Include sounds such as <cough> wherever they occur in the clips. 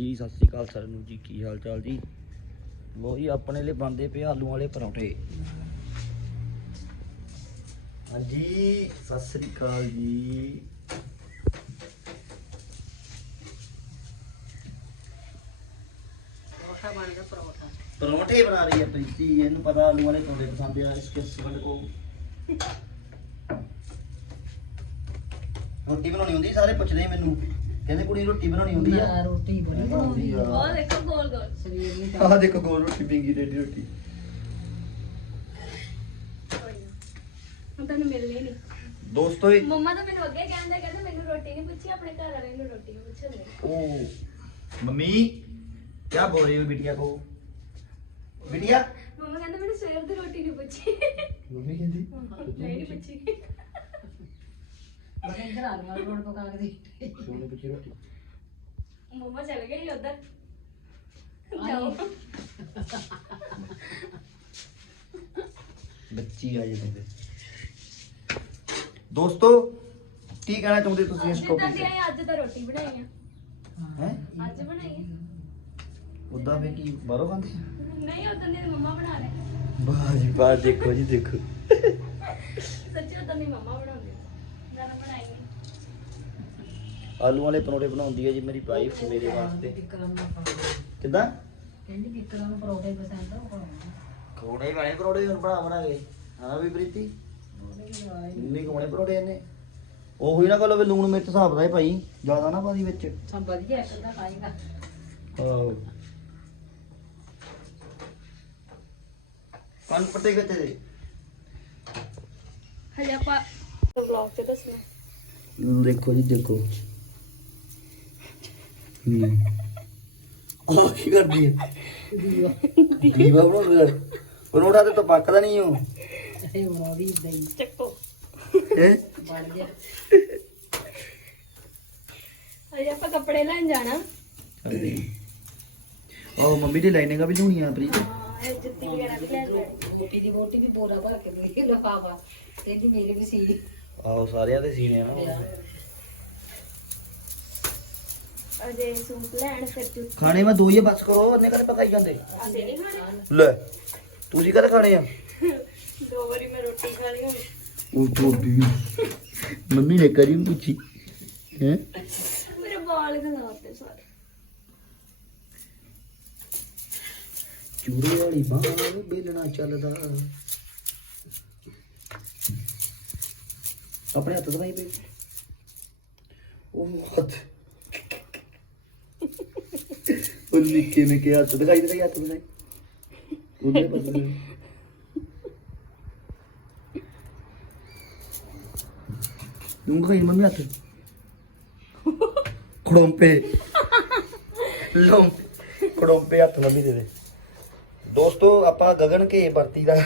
ਜੀ ਸਤਿ ਸ੍ਰੀ ਅਕਾਲ ਸਾਰਿਆਂ ਨੂੰ ਜੀ ਕੀ ਹਾਲ ਚਾਲ ਜੀ? ਲੋ ਜੀ ਆਪਣੇ ਲਈ ਬਣਦੇ ਪਏ ਆਲੂ ਵਾਲੇ ਪਰੌਂਠੇ। ਹਾਂਜੀ ਸਤਿ ਸ੍ਰੀ ਅਕਾਲ ਜੀ। ਪਰੌਠਾ ਬਣ ਗਿਆ ਪਰੌਠਾ। ਪਰੌਂਠੇ ਬਣਾ ਰਹੀ ਹੈ ਪ੍ਰੀਤੀ ਇਹਨੂੰ ਪਤਾ ਆਲੂ ਵਾਲੇ ਪਰੌਂਠੇ ਪਸੰਦ ਆ ਇਸ ਕੇ ਸਬੰਧ ਕੋ ਰੋਟੀ ਬਣਾਉਣੀ ਹੁੰਦੀ ਸਾਰੇ ਪੁੱਛਦੇ ਮੈਨੂੰ। ਕਹਿੰਦੇ ਕੁੜੀ ਨੂੰ ਰੋਟੀ ਬਣਾਉਣੀ ਹੁੰਦੀ ਆ। ਨਾ ਰੋਟੀ ਬੜੀ ਬਣਾਉਂਦੀ ਆ। ਉਹ ਦੇਖੋ ਗੋਲ ਗੋਲ। ਸਰੀਰ ਨਹੀਂ ਆਹ ਦੇਖੋ ਗੋਲ ਰੋਟੀ ਪਿੰਗੀ ਰੇਡੀ ਰੋਟੀ। ਹੁਣ ਤੈਨੂੰ ਮਿਲਣੀ ਨਹੀਂ ਦੋਸਤੋ ਇਹ- ਮੰਮਾ ਤਾਂ ਮੈਨੂੰ ਅੱਗੇ ਕਹਿੰਦੇ ਕਹਿੰਦੇ ਮੈਨੂੰ ਰੋਟੀ ਨਹੀਂ ਪੁੱਛੀ ਆਪਣੇ ਘਰ ਵਾਲੇ ਨੂੰ ਰੋਟੀ ਨਹੀਂ ਪੁੱਛਦੇ ਉਹ ਮੰਮੀ ਕੀ ਬੋਲ ਰਹੀ ਹੋ ਬਿਟਿਆ ਕੋ? ਬਿਟਿਆ? ਮੰਮਾ ਕਹਿੰਦੇ ਮੈਨੂੰ ਸਵੇਰ ਦੀ ਰੋਟੀ ਨਹੀਂ ਪੁੱਛੀ। ਮੰਮੀ ਕਹਿੰਦੀ ਨਹੀਂ ਨਹੀਂ ਪੁੱਛੀ। ਦੋਸਤੋ ਕੀ ਕਹਿਣਾ ਚਾਹੁੰਦੇ ਤੁਸੀਂ ਇਸ ਕੋਪੀ ਤੇ ਅੱਜ ਤਾਂ ਰੋਟੀ ਬਣਾਈ ਆ। ਹੈ? ਅੱਜ ਬਣਾਈ ਆ। ਉਦਾਂ ਵੀ ਕੀ ਬਾਹਰੋਂ ਖਾਂਦੇ? ਨਹੀਂ ਉਦਾਂ ਦੀ ਮੰਮਾ ਬਣਾ ਰਹੇ। ਬਾਜੀ ਬਾਜ ਦੇਖੋ ਜੀ ਦੇਖੋ। ਸੱਚੀ ਉਦਾਂ ਦੀ ਮੰਮਾ ਆਲੂ ਵਾਲੇ ਪਰੌਂਠੇ ਬਣਾਉਂਦੀ ਹੈ ਜੀ ਮੇਰੀ ਵਾਈਫ ਮੇਰੇ ਵਾਸਤੇ। ਵਿਕਰਮ ਦਾ ਕਿਦਾਂ? ਕਹਿੰਦੀ ਵਿਕਰਮ ਨੂੰ ਪਰੌਠੇ ਪਸੰਦ ਆ ਉਹ ਬਣਾਉਂਦਾ ਖੋੜੇ ਵਾਲੇ ਪਰੌਂਠੇ ਹੁਣ ਬਣਾ ਬਣਾ ਕੇ ਹਾਂ ਵੀ ਪ੍ਰੀਤੀ? ਉਹਦੇ ਵੀ ਆਏ ਇੰਨੇ ਕੋਣੇ ਪਰੌਂਠੇ ਇਹਨੇ ਉਹੀ ਨਾ ਕਹੋ ਵੀ ਲੂਣ ਮਿਰਚ ਹਿਸਾਬ ਦਾ ਹੈ ਭਾਈ ਜ਼ਿਆਦਾ ਨਾ ਪਾਦੀ ਵਿੱਚ। ਸਭ ਵਧੀਆ ਇੱਕ ਅੱਧਾ ਖਾਏਗਾ ਆਹੋ। ਕੰਨ ਪੱਟੇ ਕਿੱਥੇ ਦੇ। ਹਜੇ ਆਪਾਂ ਵਲੌਗ ਤੇ ਦੱਸਣਾ। ਦੇਖੋ ਜੀ ਦੇਖੋ। ਹੂੰ। ਆ ਕੀ ਕਰਦੀ ਹੈ ਦੀਵਾ ਬਣਾਉਂਦਾ ਪਰੋੜਾ ਤੇ ਤਾਂ ਪੱਕਦਾ ਨਹੀਂ ਉਹ। ਇਹ ਮੋਦੀ ਦਈ ਚੱਕੋ। ਹੈ? ਬਣ ਗਿਆ। ਹਜੇ ਆਪਾਂ ਕੱਪੜੇ ਲੈਣ ਜਾਣਾ। ਆਹ ਮੰਮੀ ਦੀ ਲਾਈਨਿੰਗਾਂ ਵੀ ਲਾਉਣੀਆਂ ਪ੍ਰੀਤ ਹਾਂ ਇਹ ਜੁੱਤੀ ਵਗੈਰਾ ਵੀ ਲੈਣ ਜਾਣੀ। ਮੋਟੀ ਦੀ ਮੋਟੀ ਵੀ ਬੋਰਾ ਭਰ ਕੇ ਦੇ ਲਫਾਵਾ ਕਹਿੰਦੀ ਮੇਰੇ ਵੀ ਸੀ ਆਹੋ ਸਾਰਿਆਂ ਦੇ ਸੀਨੇ ਆ ਨਾ। ਅਜੇ ਸੂਟ ਲੈਣ ਫਿਰ ਜੁੱਤੀ ਖਾਣੇ ਮੈਂ ਦੋ ਹੀ ਆ, ਬਸ ਕਰੋ ਉਹਨੇ ਕਦੇ ਪਕਾਈ ਜਾਂਦੇ? ਅਸੀਂ ਨਹੀਂ ਖਾਣੇ। ਲੈ ਤੁਸੀਂ ਕਦੇ ਖਾਣੇ ਆ? ਦੋ ਵਾਰੀ ਮੈਂ ਰੋਟੀ ਖਾ ਲਈ ਹੁਣ। ਉਹ ਛੋਟੀ ਮੰਮੀ ਨੇ ਕਰੀ ਨੀ ਪੁੱਛੀ ਹੈ? ਮੇਰੇ ਵਾਲ ਖਲਾਤੇ ਸਾਰੇ। ਚੂੜੇ ਵਾਲੀ ਬਾਹ ਬੇਲਣਾ ਚੱਲਦਾ। ਆਪਣੇ ਹੱਥ ਦਵਾਈ ਪਈ। ਉਹ ਹੱਥ ਉਹ ਨਿੱਕੇ ਨੇ ਕਿਹਾ ਹੱਥ ਦਿਖਾਈ ਦਿਖਾਈ ਹੱਥ ਦਿਖਾਈ। ਉਹਨੇ ਪਤਾ ਨਹੀਂ ਨੂੰ ਦਿਖਾਈ ਮੰਮੀ ਹੱਥ। ਖੜੋਂਪੇ। ਲੋਂ ਖੜੋਂਪੇ ਹੱਥ ਮੰਮੀ ਦੇ ਦੇ। ਦੋਸਤੋ ਆਪਾਂ ਗਗਨ ਕੇ ਵਰਤੀ ਦਾ।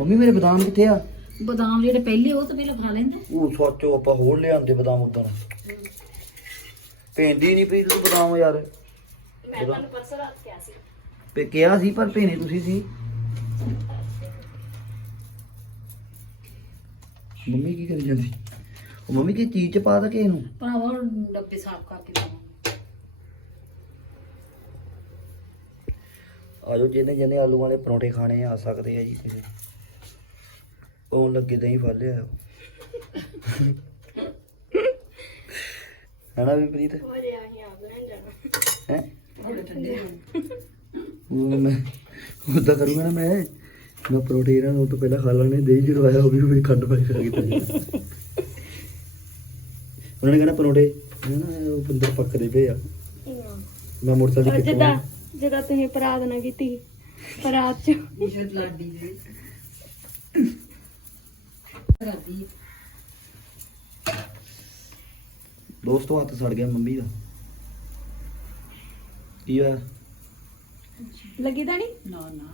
ਮੰਮੀ ਮੇਰੇ ਬਦਾਮ ਕਿੱਥੇ ਆ? ਬਦਾਮ ਜਿਹੜੇ ਪਹਿਲੇ ਉਹ ਤਾਂ ਪਹਿਲਾਂ ਖਾ ਲੈਂਦੇ। ਉਹ ਸੋਚੋ ਆਪਾਂ ਹੋਰ ਲਿਆਂਦੇ ਬਦਾਮ ਉਦੋਂ ਭੇਂਦੀ ਨਹੀਂ ਪਈ ਤੂੰ ਬਦਾਮ ਯਾਰ। ਮੈਂ ਤੁਹਾਨੂੰ ਪਰਸੋਂ ਰਾਤ ਕਿਹਾ ਸੀ। ਪੇ ਕਿਹਾ ਸੀ ਪਰ ਭੇਨੇ ਤੁਸੀਂ ਸੀ। ਮੰਮੀ ਕੀ ਕਰੀ ਜਾਂਦੀ? ਉਹ ਮੰਮੀ ਕੀ ਚੀਜ਼ ਚ ਪਾ ਤਾ ਕਿ ਇਹਨੂੰ? ਭਰਾਵਾ ਡੱਬੇ ਸਾਫ਼ ਕਰਕੇ ਪਾਵਾਂ ਆਜੋ ਜਿਹਨੇ ਜਿਹਨੇ ਆਲੂ ਵਾਲੇ ਪਰੌਂਠੇ ਖਾਣੇ ਆ ਆ ਸਕਦੇ ਆ ਜੀ। ਤੁਸੀਂ ਉਹ ਲੱਗੇ ਦਹੀਂ ਫੜ ਲਿਆ। ਹਨਾ ਵੀ ਪ੍ਰੀਤ? ਹੋ? ਜੇ ਆਹੀ ਆਪ ਲੈਣ ਜਾਣਾ ਹੈ ਥੋੜੇ ਠੰਡੇ ਉਹ ਮੈਂ ਉਦਾਂ ਕਰੂੰਗਾ ਨਾ ਮੈਂ। ਮੈਂ ਪਰੌਂਠੇ ਇਹਨਾਂ ਨੂੰ ਤੋਂ ਪਹਿਲਾਂ ਖਾ ਲੈਣੇ ਦਹੀਂ ਜਦੋਂ ਆਇਆ ਉਹ ਵੀ ਮੇਰੀ ਖੰਡ ਪਾ ਕੇ ਖਾ ਜੀ ਉਹਨਾਂ ਨੇ ਕਹਿਣਾ ਪਰੌਂਠੇ ਨਾ ਉਹ ਬੰਦਰ ਪੱਕਦੇ ਪਏ ਆ। ਮੈਂ ਮੋਟਰਸਾਈਕਲ ਔਰ ਦੀ ਜਿੱਦਾਂ ਜਿੱਦਾਂ ਤੁਸੀਂ ਪ੍ਰਾਰਥਨਾ ਕੀਤੀ ਪ੍ਰਾਰਥ ਚ। ਇਸ਼ਤ ਲਾਡੀ। ਦੀ ਰਾਦੀ ਦੋਸਤੋ ਹੱਥ ਸੜ ਗਿਆ ਮੰਮੀ ਦਾ। ਕੀ ਹੋਇਆ? ਲੱਗੀ ਤਾਂ ਨਹੀਂ ਨਾ ਨਾ।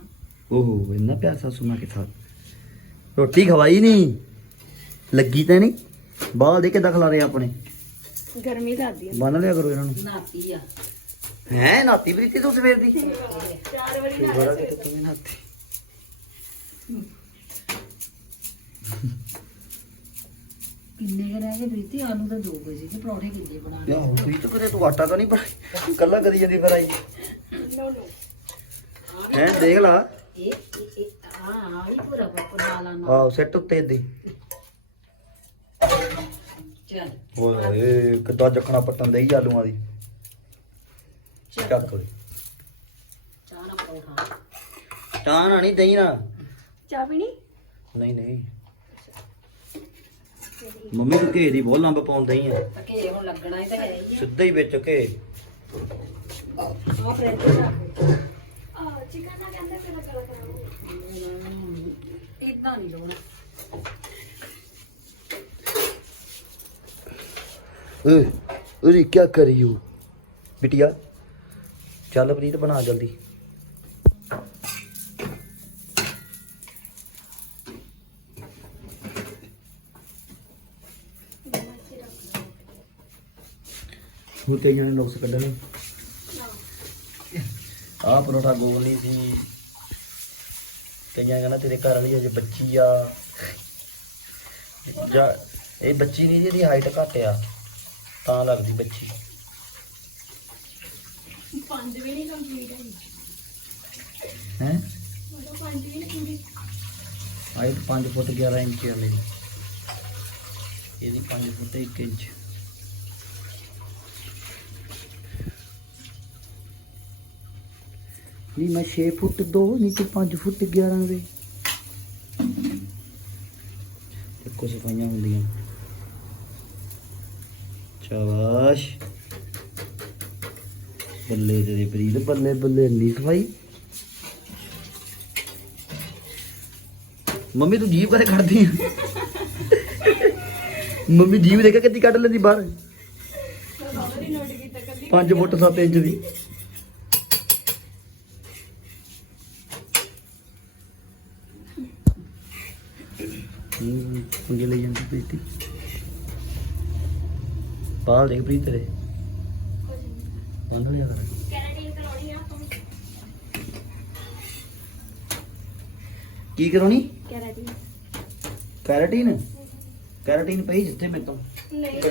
ਓਹੋ ਇੰਨਾ ਪਿਆਰ ਸਾਸੂ ਮਾਂ ਕੇ ਸਾਥ ਰੋਟੀ ਖਵਾਈ ਨਹੀਂ ਲੱਗੀ ਤਾਂ ਨਹੀਂ ਬਾਲ ਦੇ ਕੇ ਦਖਲਾ ਰਹੇ ਆਪਣੇ। ਗਰਮੀ ਲੱਗਦੀ ਹੈ ਬੰਨ ਲਿਆ ਕਰੋ ਇਹਨਾਂ ਨੂੰ। ਨਾਤੀ ਆ। ਹੈ ਨਾਤੀ ਪ੍ਰੀਤੀ ਤੂੰ ਸਵੇਰ ਦੀ? ਚਾਰ ਵਾਰੀ ਨਾ ਬੜਾ ਕਿਤੇ ਤੂੰ। ਨਾਤੀ। ਕਿੰਨੇ ਕੁ ਰਹਿ ਗਏ ਪ੍ਰੀਤੀ? ਆਲੂ ਤਾਂ ਦੋ ਗਏ ਸੀ ਪਰੌਂਠੇ ਕਿੰਨੇ ਬਣਾਣੇ ਯਾ ਹੁਣ ਤੁਸੀਂ ਤਾਂ ਕਦੇ ਤੂੰ ਆਟਾ ਤਾਂ ਨਹੀਂ ਪਾਈ ਕੱਲਾ ਕਰੀ ਜਾਂਦੀ ਫਿਰ ਆਈ। ਨੋ ਨੋ ਹੈ ਦੇਖ ਲਾ। ਇਹ ਇਹ- ਇਹ ਹਾਂ ਆਈ ਪੂਰਾ ਪੱਪ ਨਾਲਾ ਨਾ। ਆਹ ਸੈੱਟ ਉੱਤੇ ਦੇ ਚੱਲ। ਓਏ ਕਿੱਦਾਂ ਜਖਣਾ ਪੱਟਣ ਦੇ ਆਲੂਆਂ ਦੀ। ਚੱਕ ਓਏ ਚਾਹ ਨਾ ਪਰੌਂਠਾ। ਚਾਹ ਨਾ ਨਹੀਂ ਦਹੀਂ ਨਾ ਚਾਹ ਪੀਣੀ? ਨਹੀਂ ਨਹੀਂ। ਮੰਮੀ ਤੂੰ ਘੇ ਦੀ ਬਹੁਤ ਲੰਬ ਪਾਉਂਦੀ ਆ। ਕਿ ਹੁਣ ਲੱਗਣਾ ਹੀ ਤਾਂ ਹੈ ਹੀ ਸਿੱਧਾ ਹੀ ਵਿੱਚ ਘੇ। ਉਹ ਫ੍ਰਿਜ ਚ ਰੱਖ ਆ ਚਿਕਨ ਨਾ ਕਹਿੰਦੇ ਫਿਰ ਗਲਾ ਕਰਾਂਗੇ ਇਦਾਂ ਨਹੀਂ ਲਾਉਣਾ। ਓਏ ਓਏ ਕੀ ਕਰ ਰਹੀ ਹੋ ਬਿਟਿਆ ਚੱਲ ਪ੍ਰੀਤ ਬਣਾ ਜਲਦੀ। ਹੁਣ ਤੇ ਜਾਣੇ ਨੁਕਸ ਕੱਢਣੇ। ਆਹ ਪਰੋਠਾ ਗੋਲ ਨਹੀਂ ਸੀ। ਕਈਆਂ ਕਹਿੰਦਾ ਤੇਰੇ ਘਰ ਵਾਲੀ ਅਜੇ ਬੱਚੀ ਆ। ਜਾਂ ਇਹ ਬੱਚੀ ਨਹੀਂ ਜੀ ਇਹਦੀ ਹਾਈਟ ਘੱਟ ਆ। ਤਾਂ ਲੱਗਦੀ ਬੱਚੀ। ਪੰਜ ਵੀ ਨਹੀਂ ਕੰਪਲੀਟ ਹੈ ਹੈ? ਮਤਲਬ ਪੰਜ ਵੀ ਨਹੀਂ ਹਾਈਟ 5 ਫੁੱਟ 11 ਇੰਚ ਆ ਮੇਰੀ। ਇਹਦੀ 5 ਫੁੱਟ 1 ਇੰਚ। ਨਹੀਂ ਮੈਂ 6 ਫੁੱਟ 2 ਨਹੀਂ ਤੇ 5 ਫੁੱਟ 11 ਵੇ ਇੱਕੋ ਸਫਾਈਆਂ ਹੁੰਦੀਆਂ। ਸ਼ਾਬਾਸ਼। ਬੱਲੇ ਤੇਰੇ ਪ੍ਰੀਤ ਬੱਲੇ ਬੱਲੇ ਨੀ ਸਫ਼ਾਈ। ਮੰਮੀ ਤੂੰ ਜੀਭ ਕਰੇ ਕੱਢਦੀ ਆ? ਮੰਮੀ ਜੀਭ ਦੇਖਿਆ ਕਿੱਦੀ ਕੱਢ ਲੈਂਦੀ ਬਾਹਰ? ਮੈਂ ਬਾਬਾ ਦੀ ਨੋਟ ਕੀਤਾ ਕਦੀ 5 ਫੁੱਟ 7 ਇੰਚ ਦੀ ਹੂੰ ਪੰਗੇ ਲਈ ਜਾਂਦੀ ਪ੍ਰੀਤੀ ਬਾਹਰ ਦੇਖ ਪ੍ਰੀਤ ਤੇਰੇ ਬੰਦ ਹੋ ਜਾ ਕਰ ਕੈਰਾਟਿਨ ਕਰਾਉਣੀ ਆ ਆਪਾਂ ਕੀ ਕਰਾਉਣੀ? ਕੈਰਾਟਿਨ। ਕੈਰਾਟੀਨ ਕੈਰਾਟੀਨ ਪਈ ਜਿੱਥੇ ਮੇਰੇ ਤੋਂ। ਨਹੀਂ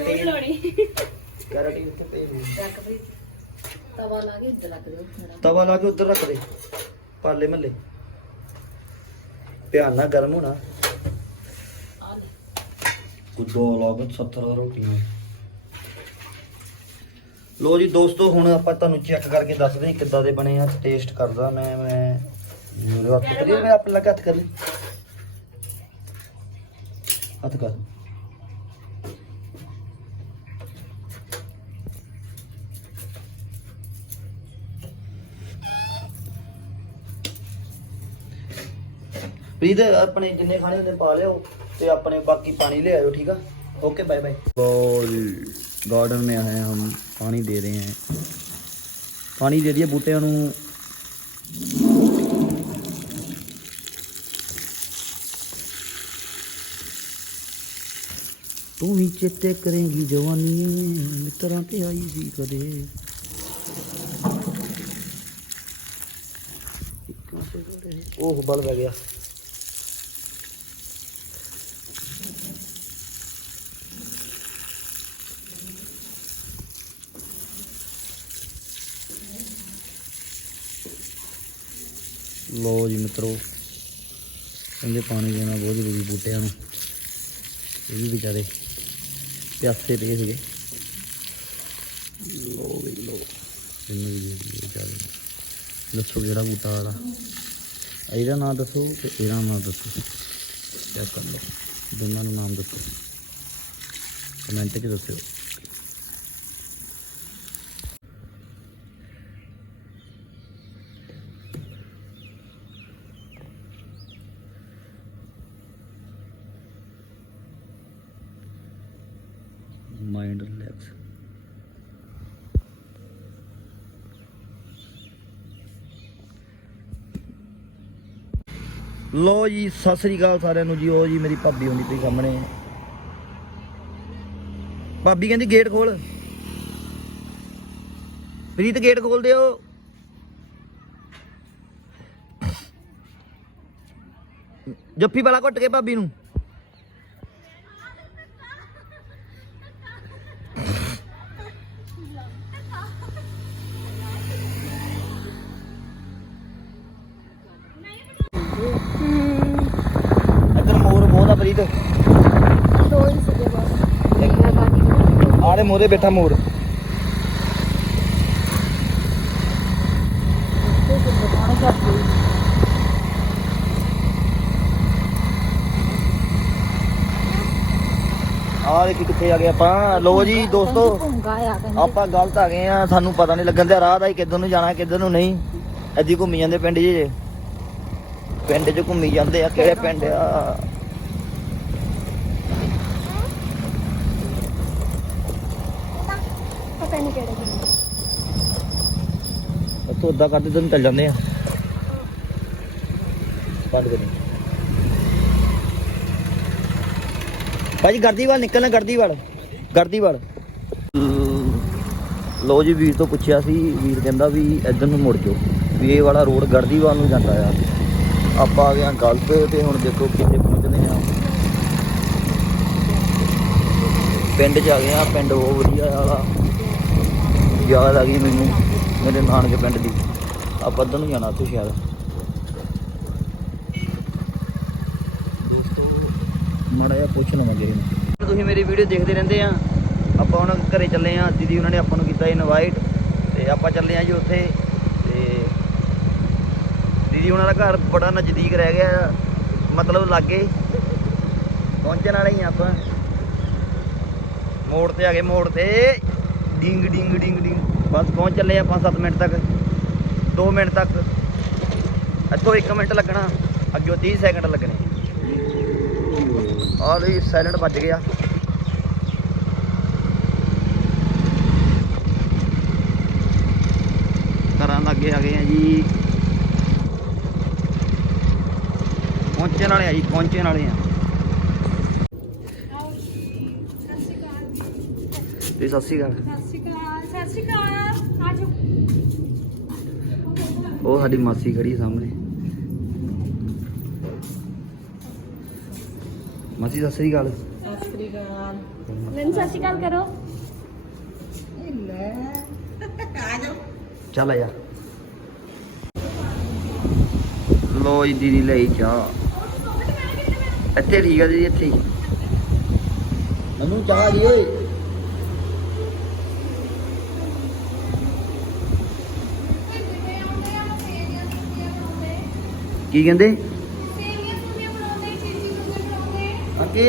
ਕੈਰਾਟੀਨ ਉੱਤੇ ਪਈ। ਰੱਖ ਤਵਾ ਲਾ ਕੇ ਇੱਧਰ ਰੱਖ ਥੋੜਾ ਤਵਾ ਲਾ ਕੇ ਉੱਧਰ ਰੱਖ ਦੇ। ਪਾਲੇ ਮੱਲੇ। ਧਿਆਨ ਨਾਲ ਗਰਮ ਹੋਣਾ। ਆ ਲੈ। ਕੁੱਦੋ ਲਾਗਤ 70 ਰੋਟੀਆਂ। ਲੋ ਜੀ ਦੋਸਤੋ, ਹੁਣ ਆਪਾਂ ਤੁਹਾਨੂੰ ਚੈੱਕ ਕਰਕੇ ਦੱਸਦੇ ਕਿੱਦਾਂ ਦੇ ਬਣੇ ਆ ਟੇਸਟ ਕਰਦਾ ਮੈਂ ਮੈਂ, ਮੇਰੇ ਹੱਥ ਕਰੀ ਮੈਂ ਆਪਣੇ ਲੱਗਾ ਕਰੀ ਹੱਥ ਕਰ। ਪ੍ਰੀਤ, ਆਪਣੇ ਜਿੰਨੇ ਖਾਣੇ ਹੁੰਦੇ ਪਾ ਲਿਓ ਤੇ ਆਪਣੇ ਬਾਕੀ ਪਾਣੀ ਲੈ ਆਇਓ, ਠੀਕ ਆ? ਓਕੇ ਬਾਏ ਬਾਏ ਲੋ ਗਾਰਡਨ में आए हैं हम पानी दे रहे हैं पानी दे ਬੂਟਿਆਂ ਨੂੰ। ਤੂੰ ਵੀ ਚੇਤੇ ਕਰੇਂਗੀ ਜਵਾਨੀ, ਮਿੱਤਰਾਂ ਤੇ ਆਈ ਸੀ ਕਦੇ। ਉਹ ਬਲ ਗਿਆ। ਲੋ ਜੀ ਮਿੱਤਰੋ ਕਹਿੰਦੇ ਪਾਣੀ ਦੇਣਾ ਬਹੁਤ ਜ਼ਰੂਰੀ ਬੂਟਿਆਂ ਨੂੰ। ਇਹ ਵੀ ਵਿਚਾਰੇ ਪਿਆਸੇ ਪਏ ਸੀਗੇ। ਲੋ ਵੀ ਲੋ ਇਹਨੂੰ ਵੀ ਵਿਚਾਰੇ ਦੱਸੋ ਕਿਹੜਾ ਬੂਟਾ ਵਾਲਾ? ਇਹਦਾ ਨਾਮ ਦੱਸੋ ਤੇ ਇਹਦਾ ਨਾਮ ਦੱਸੋ। ਚੈੱਕ ਕਰ ਲਓ। ਦੋਨਾਂ ਨੂੰ ਨਾਮ ਦੱਸੋ। ਕਮੈਂਟ 'ਚ ਦੱਸਿਓ। ਲੋ ਜੀ, ਸਤਿ ਸ੍ਰੀ ਅਕਾਲ ਸਾਰਿਆਂ ਨੂੰ ਜੀ। ਉਹ ਜੀ ਮੇਰੀ ਭਾਬੀ ਹੁੰਦੀ ਪਈ ਸਾਹਮਣੇ। ਭਾਬੀ ਕਹਿੰਦੀ ਗੇਟ ਖੋਲ। ਪ੍ਰੀਤ, ਗੇਟ ਖੋਲ ਦਿਓ। ਜੱਫੀ ਵਾਲਾ ਘੁੱਟ ਕੇ ਭਾਬੀ ਨੂੰ। ਤੇ ਮੋਰੇ ਬੈਠਾ ਮੋਰ ਆ ਦੇਖ ਕਿੱਥੇ ਆ ਗਏ ਆਪਾਂ। ਲੋ ਜੀ ਦੋਸਤੋ, ਆਪਾਂ ਗਲਤ ਆ ਗਏ ਆ, ਸਾਨੂੰ ਪਤਾ ਨਹੀਂ ਲੱਗਣ ਦਾ ਰਾਹ ਦਾ ਕਿੱਧਰ ਨੂੰ ਜਾਣਾ, ਕਿੱਧਰ ਨੂੰ ਨਹੀਂ। ਐਦੀ ਘੁੰਮੀ ਜਾਂਦੇ ਪਿੰਡ ਜੀ। ਪਿੰਡ 'ਚ ਘੁੰਮੀ ਜਾਂਦੇ ਆ, ਕਿਹੜੇ ਪਿੰਡ ਆ? ਪਤਾ ਨਹੀਂ ਕਿਹੜੇ ਕਿਹੜੇ ਉੱਥੋਂ ਉਦਾਂ ਕਰਦੇ ਤੈਨੂੰ ਚੱਲ ਜਾਂਦੇ ਆ। ਬੰਦ ਕਰੀ। ਭਾਜੀ ਗਰਦੀਵਾਲ ਨਿਕਲਣਾ ਗਰਦੀਵਾਲ। ਗਰਦੀਵਾਲ। ਲੋ ਜੀ ਵੀਰ ਤੋਂ ਪੁੱਛਿਆ ਸੀ ਵੀਰ ਕਹਿੰਦਾ ਵੀ ਇੱਧਰ ਨੂੰ ਮੁੜ ਜਾਓ। ਵੀ ਇਹ ਵਾਲਾ ਰੋਡ ਗਰਦੀਵਾਲ ਨੂੰ ਜਾਂਦਾ ਆ। ਆਪਾਂ ਆ ਗਏ ਆ ਗਲਤ ਤੇ ਹੁਣ ਦੇਖੋ ਕਿੱਥੇ ਪਹੁੰਚਦੇ ਆ ਪਿੰਡ 'ਚ ਆ ਗਏ ਆ ਪਿੰਡ ਉਹ ਵਧੀਆ ਵਾਲਾ। ਯਾਦ ਆ ਗਈ ਮੈਨੂੰ, ਮੇਰੇ ਨਾਨਕੇ ਪਿੰਡ ਦੀ। ਆਪਾਂ ਇੱਧਰ ਨੂੰ ਜਾਣਾ ਉੱਥੇ ਸ਼ਾਇਦ। ਮਾੜਾ ਜਿਹਾ ਪੁੱਛ ਲਵਾਂਗੇ ਇਹਨੂੰ ਤੁਸੀਂ ਮੇਰੀ ਵੀਡੀਓ ਦੇਖਦੇ ਰਹਿੰਦੇ ਆ। ਆਪਾਂ ਹੁਣ ਘਰੇ ਚੱਲੇ ਆ। ਦੀਦੀ ਉਹਨਾਂ ਨੇ ਆਪਾਂ ਨੂੰ ਕੀਤਾ ਇਨਵਾਈਟ ਤੇ ਆਪਾਂ ਚੱਲੇ ਆ ਜੀ ਉੱਥੇ। ਤੇ ਦੀਦੀ ਉਹਨਾਂ ਦਾ ਘਰ ਬੜਾ ਨਜ਼ਦੀਕ ਰਹਿ ਗਿਆ। ਮਤਲਬ ਲਾਗੇ। ਪਹੁੰਚਣ ਵਾਲੇ ਹੀ ਆਪਾਂ। ਮੋੜ ਤੇ ਆ ਗਏ, ਮੋੜ ਤੇ। ਡਿੰਗ ਡਿੰਗ ਡਿੰਗ ਡਿੰਗ। ਬਸ ਪਹੁੰਚ ਚੱਲੇ ਆ 5-7 ਮਿੰਟ ਤੱਕ 2 ਮਿੰਟ ਤੱਕ। ਇੱਥੋਂ 1 ਮਿੰਟ ਲੱਗਣਾ ਅੱਗੇ 30 ਸੈਕਿੰਡ ਲੱਗਣੇ। ਆਹ ਲਈ ਸਾਇਲੈਂਟ ਵੱਜ ਗਿਆ। ਘਰਾਂ ਲੱਗੇ ਆ ਗਏ ਆ ਜੀ। ਪਹੁੰਚਣ ਵਾਲੇ ਆ ਜੀ, ਪਹੁੰਚਣ ਵਾਲੇ ਆ। ਸਤਿ ਸ਼੍ਰੀ ਅਕਾਲ। ਸਤਿ ਸ਼੍ਰੀ ਅਕਾਲ ਸਤਿ ਸ਼੍ਰੀ ਅਕਾਲ ਆਜੋ ਉਹ ਸਾਡੀ ਮਾਸੀ ਖੜੀ ਸਾਹਮਣੇ। ਮਾਸੀ ਸਤਿ ਸ੍ਰੀ ਅਕਾਲ। ਸਤਿ ਸ੍ਰੀ ਅਕਾਲ। ਨਨ ਸਤਿ ਸ਼੍ਰੀ ਅਕਾਲ ਕਰੋ। ਲੈ ਆ ਜਾਓ ਚੱਲ ਆ ਜਾ। ਲੋ ਜੀ ਦੀਦੀ ਲਈ ਚਾਹ। ਇੱਥੇ ਠੀਕ ਆ ਜੀ ਇੱਥੇ। ਮੈਨੂੰ ਚਾਹ ਜੀ ਓਏ। ਕੀ ਕਹਿੰਦੇ? ਅੱਗੇ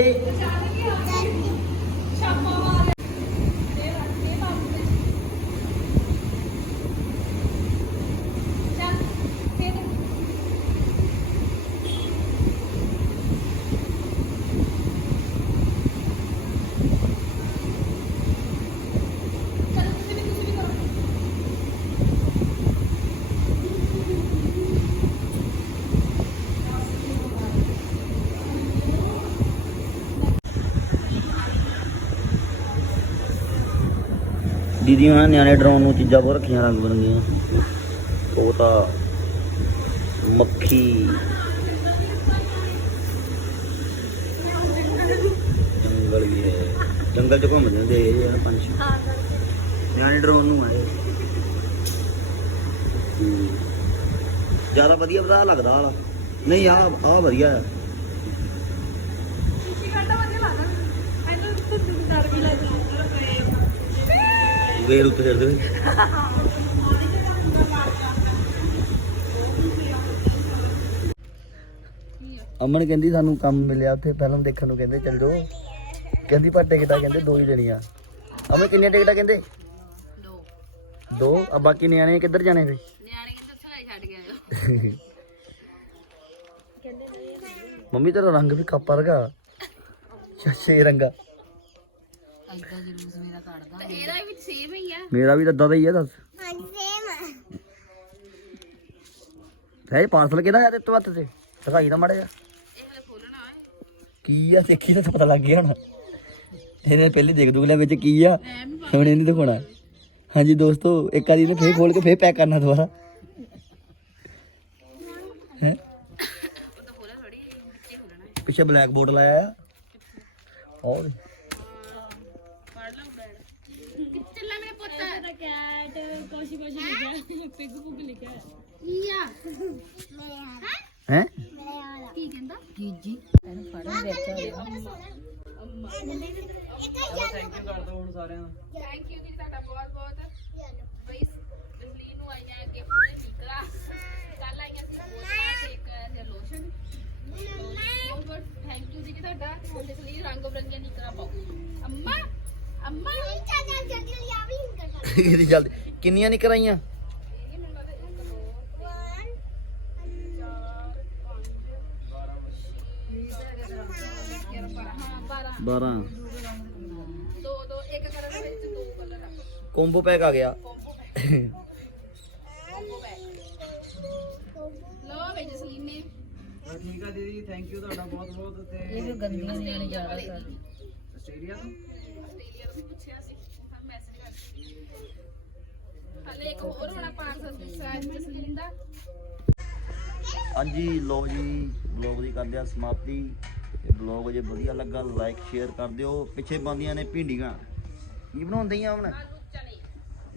ਦੀਦੀ ਉਹਨਾਂ ਨਿਆਣੇ ਡਰਾਉਣ ਨੂੰ ਚੀਜ਼ਾਂ ਬਹੁਤ ਰੱਖੀਆਂ ਰੰਗ ਬਰੰਗੀਆਂ। ਉਹ ਤਾਂ ਮੱਖੀ। ਜੰਗਲ ਵੀ ਹੈ। ਜੰਗਲ ਚ ਘੁੰਮ ਜਾਂਦੇ ਇਹ ਆ ਪੰਛੀ। ਨਿਆਣੇ ਡਰਾਉਣ ਨੂੰ ਆਏ। ਜ਼ਿਆਦਾ ਵਧੀਆ ਪਤਾ ਲੱਗਦਾ ਵਾਲਾ। ਨਹੀਂ ਆ ਆ ਵਧੀਆ ਆ। ਵੇਰ ਉੱਤੇ ਛੱਡ ਦੇ ਅਮਨ ਕਹਿੰਦੀ ਸਾਨੂੰ ਕੰਮ ਮਿਲਿਆ ਉੱਥੇ ਫਿਲਮ ਦੇਖਣ ਨੂੰ ਕਹਿੰਦੇ ਚੱਲ ਜਾਓ। ਕਹਿੰਦੀ ਪਰ ਟਿਕਟਾਂ ਕਹਿੰਦੇ ਦੋ ਹੀ ਦੇਣੀਆਂ। ਅਮਨ ਕਿੰਨੀਆਂ ਟਿਕਟਾਂ ਕਹਿੰਦੇ? ਦੋ। ਦੋ? ਆ ਬਾਕੀ ਨਿਆਣੇ ਕਿੱਧਰ ਜਾਣੇ ਫੇ ਨਿਆਣੇ ਕਹਿੰਦੇ ਛੱਡ ਕੇ ਆਇਓ ਮੰਮੀ ਤੇਰਾ ਰੰਗ ਵੀ ਕਾਪਾ ਰਗਾ ਛੇ ਰੰਗਾ। ਐਦਾਂ ਜਲੂਸ ਮੇਰਾ ਕੱਢਦਾ ਇਹਦਾ ਵੀ ਸੇਮ ਹੀ ਆ। ਮੇਰਾ ਵੀ ਦੱਦਾ ਦਾ ਹੀ ਆ ਦੱਸ। ਹੈ ਪਾਰਸਲ ਕਿਹਦਾ ਆ ਤੇ ਤੂੰ ਹੱਥ ਤੇ? ਦਿਖਾਈ ਨਾ ਮੜਿਆ ਇਹ ਹਲੇ ਖੋਲਣਾ ਹੈ। ਕੀ ਆ ਦੇਖੀ ਤਾਂ ਪਤਾ ਲੱਗ ਗਿਆ ਹੁਣ। ਇਹਨੇ ਪਹਿਲੇ ਦੇਖ ਦੂਗ ਲੈ ਵਿੱਚ ਕੀ ਆ। ਹੁਣ ਇਹਨੇ ਦਿਖਾਉਣਾ। ਹਾਂਜੀ ਦੋਸਤੋ ਇੱਕ ਵਾਰੀ ਇਹਨੇ ਫੇਰ ਖੋਲ ਕੇ ਫੇਰ ਪੈਕ ਕਰਨਾ ਦੁਬਾਰਾ। ਹੈ? ਉਹ ਤਾਂ ਖੋਲਣਾ ਥੋੜੀ ਬੱਚੇ ਖੋਲਣਾ ਹੈ? ਪਿੱਛੇ ਬਲੈਕ ਬੋਰਡ ਲਾਇਆ ਆ। ਔਰ ਚੱਲਾ ਮੇਰੇ ਪੁੱਤ ਦਾ ਕੈਟ ਕੋਸ਼ੀ ਕੋਸ਼ੀ ਲਿਖਿਆ ਪਿਗ ਪੁਗ ਲਿਖਿਆ ਕੀ ਆ ਹੈ? ਕੀ ਕਹਿੰਦਾ? ਜੀਜੀ ਇਹਨੂੰ ਫੜ ਵਿੱਚ ਅੰਮਾ ਥੈਂਕ ਯੂ ਕਰ ਦੋ ਹੁਣ ਸਾਰਿਆਂ ਨੂੰ। ਥੈਂਕ ਯੂ ਜੀ ਤੁਹਾਡਾ ਬਹੁਤ ਬਹੁਤ। ਬਈ ਜਸਲੀਨ ਨੂੰ ਆਈਆਂ ਗਿਫਟ ਦੇ ਨਿਕਲਾ ਕੱਲ ਆਈਆਂ ਸੀ ਬੋਤਲਾਂ ਤੇ ਇੱਕ ਜੇ ਲੋਸ਼ਨ ਬਹੁਤ ਬਹੁਤ ਥੈਂਕ ਯੂ ਜੀ ਤੁਹਾਡਾ। ਤੇ ਹੁਣ ਜਸਲੀਨ ਰੰਗ ਬਰੰਗੀਆਂ ਨਿਕਲਾ ਪਾਓ ਅੰਮਾ ਅੰਮਾ। ਕਿਹਦੀ <laughs> ਜਲਦੀ ਕਿੰਨੀਆਂ ਨਹੀਂ ਕਰਾਈਆਂ ਇਹ ਮੈਨੂੰ ਲੱਗਦਾ ਇੱਕ ਦੋ ਚਾਰ ਪੰਜ ਹਾਂ 12 12 ਦੋ ਦੋ ਇੱਕ ਕਲਰ ਦੇ ਵਿੱਚ ਦੋ ਕਲਰ ਆ ਕੋਂਬੋ ਪੈਕ ਆ ਗਿਆ। ਲੋ ਵੇ ਜਸਲੀਨ ਨੇ ਠੀਕ ਆ ਦੀਦੀ ਥੈਂਕ ਯੂ ਤੁਹਾਡਾ ਬਹੁਤ ਬਹੁਤ ਤੇ ਇਹ ਵੀ ਗੰਦੀਆਂ ਨੇ ਆਸਟ੍ਰੇਲੀਆ ਵਾਲੇ ਜ਼ਿਆਦਾ ਦੀ ਆਸਟ੍ਰੇਲੀਆ ਤੋਂ। ਆਸਟ੍ਰੇਲੀਆ ਤੋਂ ਵੀ ਪੁੱਛਿਆ ਸੀ ਹਾਂ ਮੈਸੇਜ ਕਰ ਹਲੇ ਇੱਕ ਹੋਰ ਹੋਣਾ ਪਾਰਸਲ ਸਾਇਦ ਜਸਲੀਨ ਦਾ ਹਾਂਜੀ ਲੋ ਜੀ ਬਲੌਗ ਦੀ ਕਰਦੇ ਆ ਸਮਾਪਤੀ। ਇਹ ਬਲੌਗ ਜੇ ਵਧੀਆ ਲੱਗਾ ਲਾਈਕ ਸ਼ੇਅਰ ਕਰ ਦਿਓ। ਪਿੱਛੇ ਬੰਦੀਆਂ ਨੇ ਭਿੰਡੀਆਂ। ਕੀ ਬਣਾਉਂਦੀਆਂ ਹੁਣ? ਆਲੂ ਚਨੇ।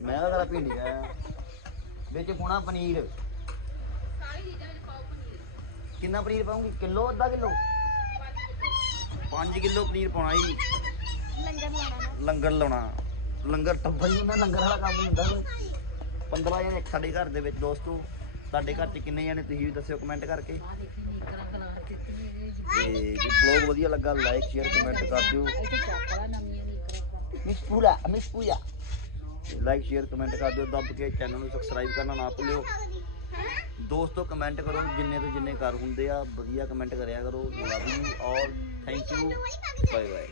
ਮੈਂ ਤਾਂ ਕਰਾ ਭਿੰਡੀਆਂ। ਵਿੱਚ ਪਾਉਣਾ ਪਨੀਰ। ਸਾਰੀ ਚੀਜ਼ਾਂ ਵਿੱਚ ਪਾਓ ਪਨੀਰ। ਕਿੰਨਾ ਪਨੀਰ ਪਾਉਂਗੀ? ਕਿਲੋ ਅੱਧਾ ਕਿਲੋ? 5 ਕਿਲੋ। ਪਨੀਰ ਪਾਉਣਾ ਜੀ। ਲੰਗਰ ਲਾਣਾ ਨਾ। ਲੰਗਰ ਲਾਉਣਾ। ਲੰਗਰ ਟੱਬਰ ਹੀ ਹੁੰਦਾ, ਲੰਗਰ ਵਾਲਾ ਕੰਮ ਹੁੰਦਾ ਕੋਈ। 15 ਜਣੇ ਸਾਡੇ ਘਰ ਦੇ ਵਿੱਚ ਦੋਸਤੋ ਸਾਡੇ ਘਰ 'ਚ ਕਿੰਨੇ ਜਣੇ ਤੁਸੀਂ ਵੀ ਦੱਸਿਓ ਕਮੈਂਟ ਕਰਕੇ। ਤੇ ਜੇ ਬਲੌਗ ਵਧੀਆ ਲੱਗਾ ਲਾਈਕ ਸ਼ੇਅਰ ਕਮੈਂਟ ਕਰ ਦਿਓ। ਮਿਸ ਪੂਰਾ ਮਿਸ ਪੂਰਾ ਲਾਈਕ ਸ਼ੇਅਰ ਕਮੈਂਟ ਕਰ ਦਿਓ। ਦੱਬ ਕੇ ਚੈਨਲ ਨੂੰ ਸਬਸਕ੍ਰਾਈਬ ਕਰਨਾ ਨਾ ਭੁੱਲਿਓ। ਦੋਸਤੋ ਕਮੈਂਟ ਕਰੋ ਜਿੰਨੇ ਤੋਂ ਜਿੰਨੇ ਕਰ ਹੁੰਦੇ ਆ। ਵਧੀਆ ਕਮੈਂਟ ਕਰਿਆ ਕਰੋ। ਲਵ ਯੂ ਔਰ ਥੈਂਕ ਯੂ ਬਾਏ ਬਾਏ